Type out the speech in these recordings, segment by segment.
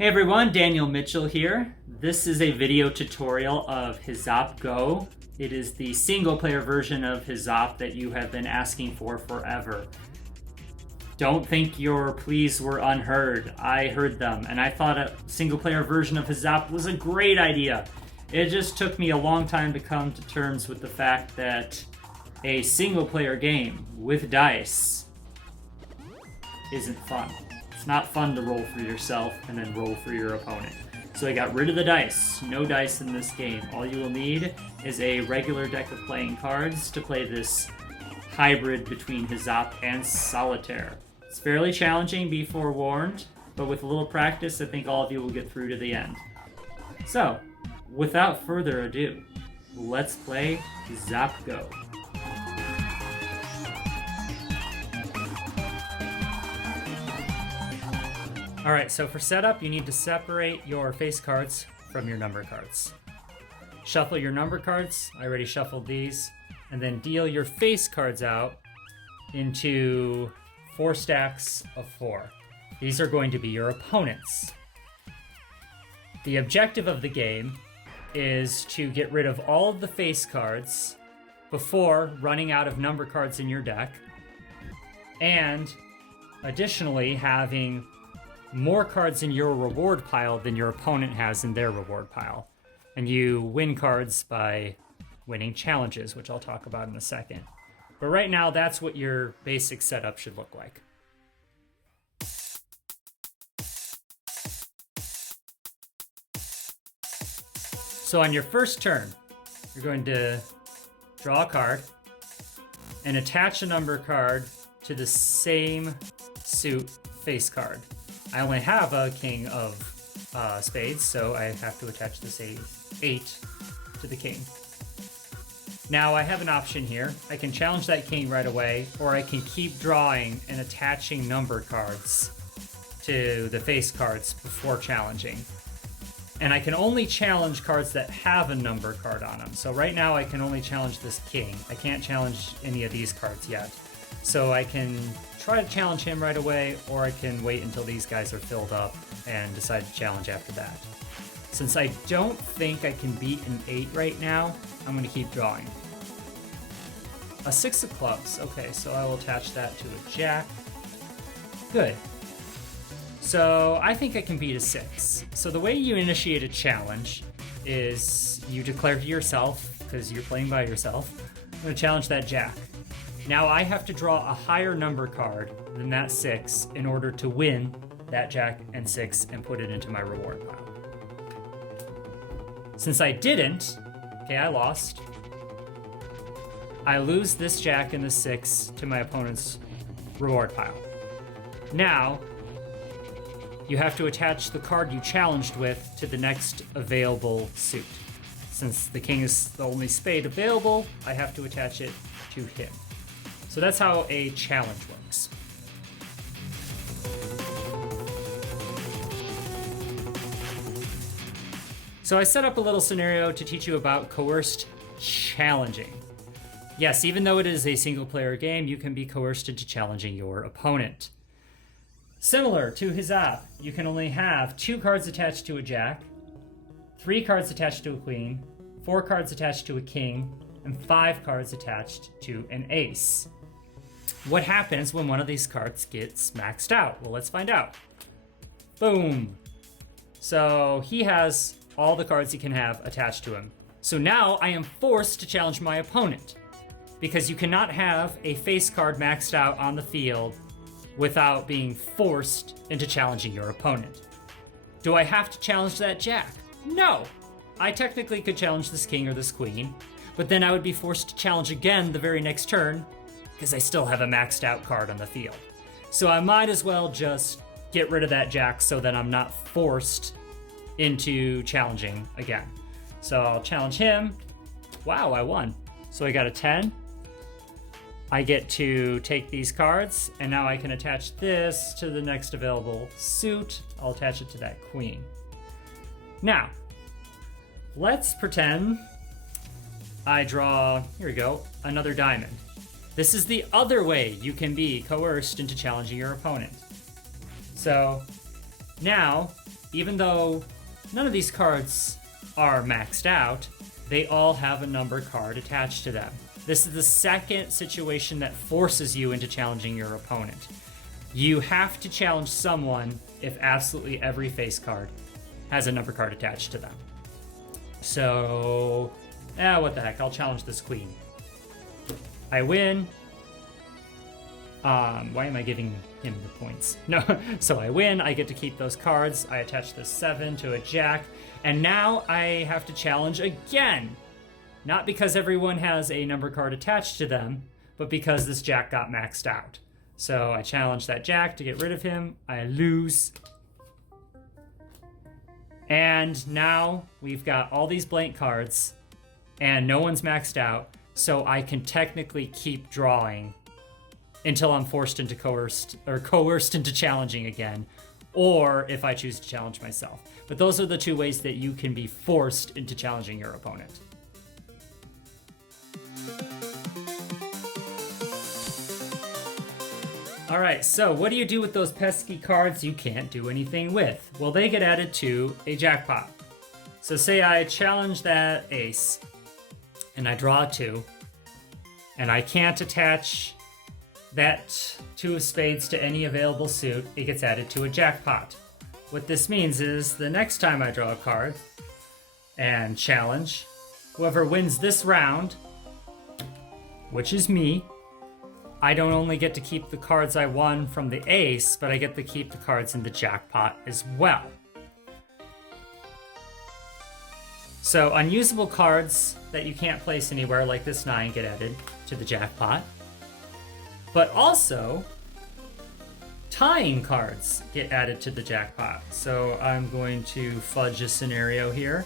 Hey everyone, Daniel Mitchell here. This is a video tutorial of Hezzop Go. It is the single player version of Hezzop that you have been asking for forever. Don't think your pleas were unheard. I heard them, and I thought a single player version of Hezzop was a great idea. It just took me a long time to come to terms with the fact that a single player game with dice isn't fun. It's not fun to roll for yourself and then roll for your opponent. So I got rid of the dice. No dice in this game. All you will need is a regular deck of playing cards to play this hybrid between Hezzop and Solitaire. It's fairly challenging, be forewarned, but with a little practice, I think all of you will get through to the end. So, without further ado, let's play Hezzop Go. Alright, so for setup, you need to separate your face cards from your number cards. Shuffle your number cards, I already shuffled these, and then deal your face cards out into 4 stacks of 4. These are going to be your opponents. The objective of the game is to get rid of all of the face cards before running out of number cards in your deck, and additionally having more cards in your reward pile than your opponent has in their reward pile. And you win cards by winning challenges, which I'll talk about in a second. But right now, that's what your basic setup should look like. So on your first turn, you're going to draw a card and attach a number card to the same suit face card. I only have a king of spades, so I have to attach this 8 to the king. Now I have an option here. I can challenge that king right away, or I can keep drawing and attaching number cards to the face cards before challenging. And I can only challenge cards that have a number card on them. So right now I can only challenge this king. I can't challenge any of these cards yet. So I can try to challenge him right away, or I can wait until these guys are filled up and decide to challenge after that. Since I don't think I can beat an 8 right now, I'm going to keep drawing. A 6 of clubs. Okay, so I will attach that to a jack. Good. So I think I can beat a 6. So the way you initiate a challenge is you declare to yourself, because you're playing by yourself, I'm going to challenge that jack. Now I have to draw a higher number card than that 6 in order to win that jack and 6 and put it into my reward pile. Since I didn't, okay, I lost. I lose this jack and the 6 to my opponent's reward pile. Now, you have to attach the card you challenged with to the next available suit. Since the king is the only spade available, I have to attach it to him. So that's how a challenge works. So I set up a little scenario to teach you about coerced challenging. Yes, even though it is a single player game, you can be coerced into challenging your opponent. Similar to Hezzop, you can only have 2 cards attached to a jack, 3 cards attached to a queen, 4 cards attached to a king, and 5 cards attached to an ace. What happens when one of these cards gets maxed out? Well, let's find out. Boom. So he has all the cards he can have attached to him. So now I am forced to challenge my opponent, because you cannot have a face card maxed out on the field without being forced into challenging your opponent. Do I have to challenge that jack? No. I technically could challenge this king or this queen, but then I would be forced to challenge again the very next turn, because I still have a maxed out card on the field. So I might as well just get rid of that jack so that I'm not forced into challenging again. So I'll challenge him. Wow, I won. So I got a 10. I get to take these cards, and now I can attach this to the next available suit. I'll attach it to that queen. Now, let's pretend I draw, here we go, another diamond. This is the other way you can be coerced into challenging your opponent. So now even though none of these cards are maxed out, they all have a number card attached to them. This is the second situation that forces you into challenging your opponent. You have to challenge someone if absolutely every face card has a number card attached to them. So, what the heck, I'll challenge this queen. I win. Why am I giving him the points? No, so I win, I get to keep those cards, I attach this 7 to a jack, and now I have to challenge again. Not because everyone has a number card attached to them, but because this jack got maxed out. So I challenge that jack to get rid of him, I lose. And now we've got all these blank cards, and no one's maxed out, so I can technically keep drawing until I'm forced into coerced into challenging again, or if I choose to challenge myself. But those are the two ways that you can be forced into challenging your opponent. Alright, so what do you do with those pesky cards you can't do anything with? Well, they get added to a jackpot. So say I challenge that ace, and I draw a 2, and I can't attach that 2 of spades to any available suit, it gets added to a jackpot. What this means is the next time I draw a card and challenge, whoever wins this round, which is me, I don't only get to keep the cards I won from the ace, but I get to keep the cards in the jackpot as well. So unusable cards that you can't place anywhere, like this 9, get added to the jackpot. But also, tying cards get added to the jackpot. So I'm going to fudge a scenario here.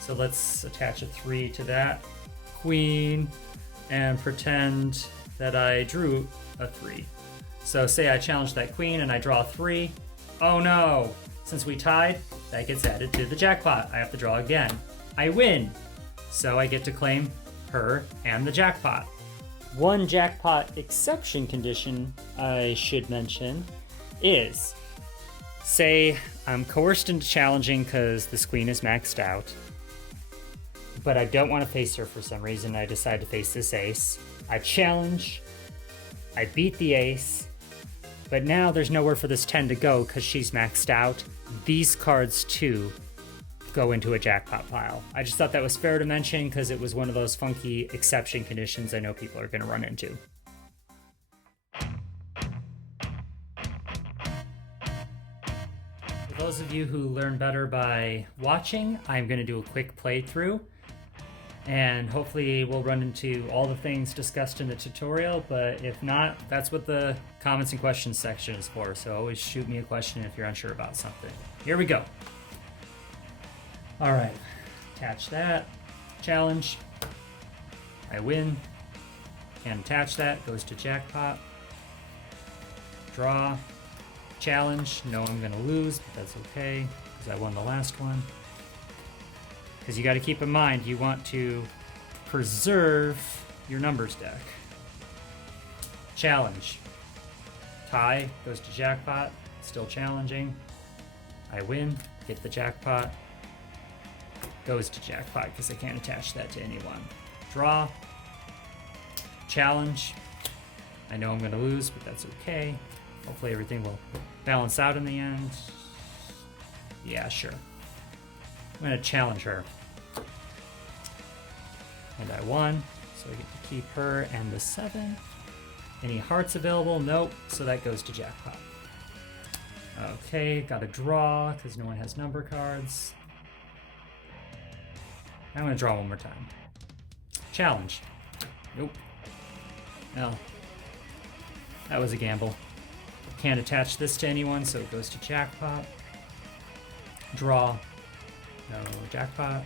So let's attach a 3 to that queen and pretend that I drew a 3. So say I challenge that queen and I draw 3. Oh no! Since we tied, that gets added to the jackpot. I have to draw again. I win! So I get to claim her and the jackpot. One jackpot exception condition I should mention is, say I'm coerced into challenging because this queen is maxed out, but I don't want to face her for some reason. I decide to face this ace. I challenge, I beat the ace, but now there's nowhere for this 10 to go because she's maxed out. These cards too go into a jackpot pile. I just thought that was fair to mention because it was one of those funky exception conditions I know people are going to run into. For those of you who learn better by watching, I'm going to do a quick playthrough, and hopefully we'll run into all the things discussed in the tutorial, but if not, that's what the comments and questions section is for, so always shoot me a question if you're unsure about something. Here we go. Alright, attach that, challenge, I win, can't attach that, goes to jackpot, draw, challenge, know I'm gonna lose, but that's okay, because I won the last one. Because you gotta keep in mind, you want to preserve your numbers deck. Challenge, tie, goes to jackpot, still challenging, I win, get the jackpot, goes to jackpot because I can't attach that to anyone. Draw, challenge, I know I'm going to lose, but that's okay. Hopefully everything will balance out in the end. Yeah, sure. I'm going to challenge her. And I won, so I get to keep her and the 7. Any hearts available? Nope, so that goes to jackpot. Okay, got to draw because no one has number cards. I'm going to draw one more time. Challenge. Nope. Well, that was a gamble. Can't attach this to anyone, so it goes to jackpot. Draw. No, jackpot.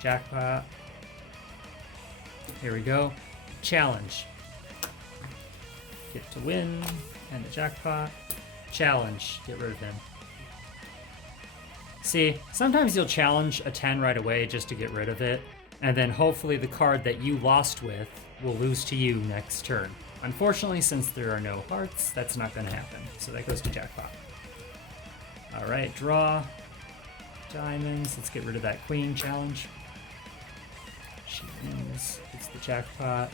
Jackpot. Here we go. Challenge. Get to win, and the jackpot. Challenge. Get rid of him. See, sometimes you'll challenge a 10 right away just to get rid of it, and then hopefully the card that you lost with will lose to you next turn. Unfortunately, since there are no hearts, that's not going to happen, so that goes to jackpot. All right, draw. Diamonds. Let's get rid of that queen challenge. She wins. It's the jackpot.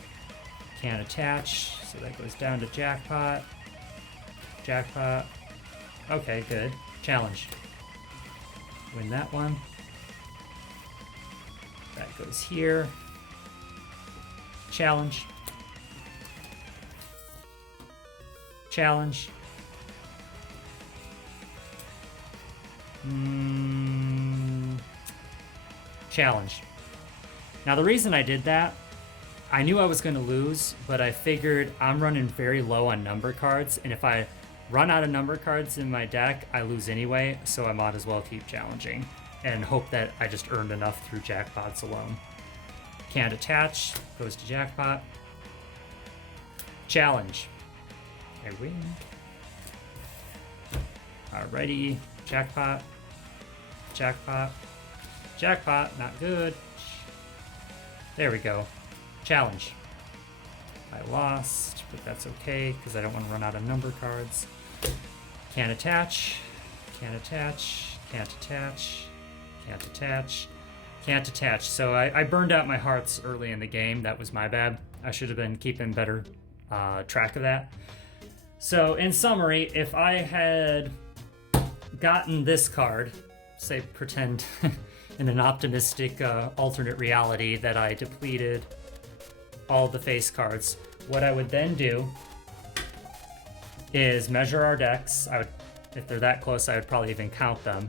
Can't attach, so that goes down to jackpot. Jackpot. Okay, good. Challenge. Win that one. That goes here. Challenge. Challenge. Challenge. Now the reason I did that, I knew I was going to lose, but I figured I'm running very low on number cards, and if I run out of number cards in my deck, I lose anyway, so I might as well keep challenging and hope that I just earned enough through jackpots alone. Can't attach, goes to jackpot. Challenge. I win. Alrighty, jackpot. Jackpot. Jackpot, not good. There we go. Challenge. I lost, but that's okay because I don't want to run out of number cards. Can't attach. Can't attach. Can't attach. Can't attach. Can't attach. So I burned out my hearts early in the game. That was my bad. I should have been keeping better track of that. So in summary, if I had gotten this card, say pretend in an optimistic alternate reality that I depleted all the face cards, what I would then do is measure our decks. I would, if they're that close, I would probably even count them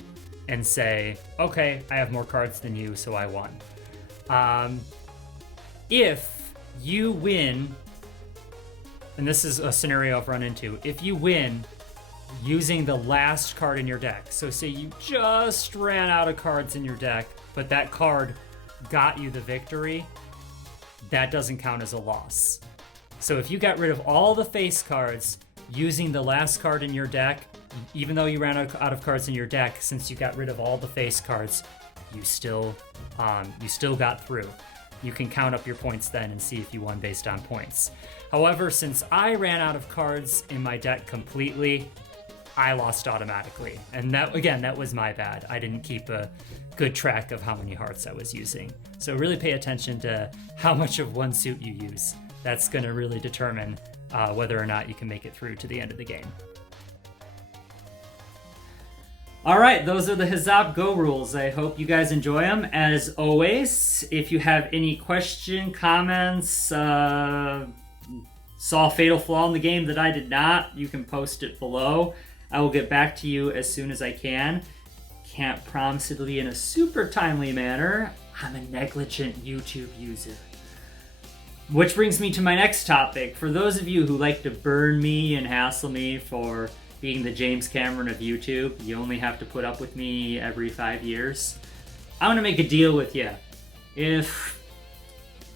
and say, okay, I have more cards than you, so I won. If you win, and this is a scenario I've run into, if you win using the last card in your deck, so say you just ran out of cards in your deck, but that card got you the victory, that doesn't count as a loss. So if you got rid of all the face cards using the last card in your deck, even though you ran out of cards in your deck, since you got rid of all the face cards, you still got through. You can count up your points then and see if you won based on points. However, since I ran out of cards in my deck completely, I lost automatically. And that was my bad. I didn't keep a good track of how many hearts I was using. So really pay attention to how much of one suit you use. That's going to really determine whether or not you can make it through to the end of the game. All right, those are the Hezzop Go rules. I hope you guys enjoy them. As always, if you have any question, comments, saw a fatal flaw in the game that I did not, you can post it below. I will get back to you as soon as I can. Can't promise it'll be in a super timely manner. I'm a negligent YouTube user. Which brings me to my next topic. For those of you who like to burn me and hassle me for being the James Cameron of YouTube, you only have to put up with me every 5 years. I want to make a deal with you.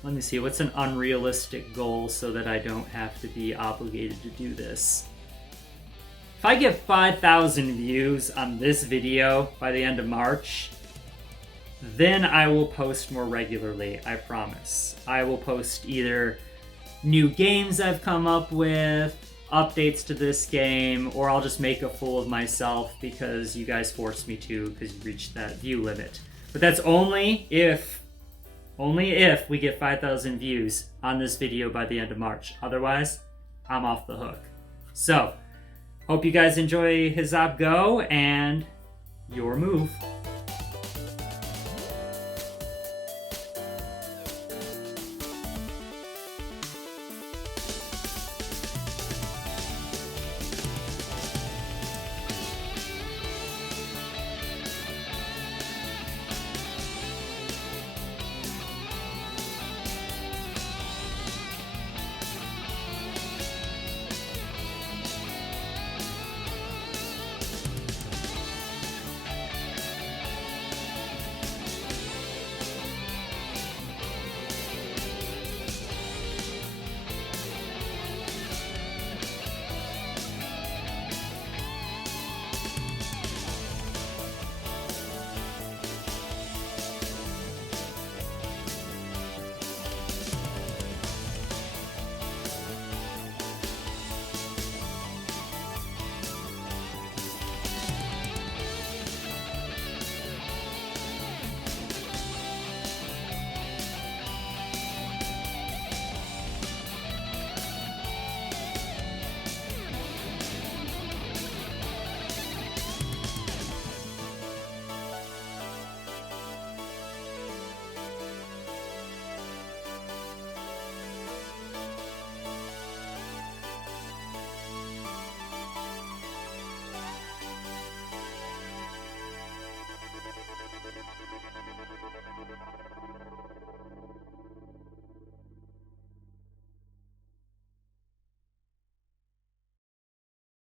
Let me see, what's an unrealistic goal so that I don't have to be obligated to do this? If I get 5,000 views on this video by the end of March, then I will post more regularly, I promise. I will post either new games I've come up with, updates to this game, or I'll just make a fool of myself because you guys forced me to because you reached that view limit. But that's only if we get 5,000 views on this video by the end of March. Otherwise, I'm off the hook. So, hope you guys enjoy Hezzop Go and your move.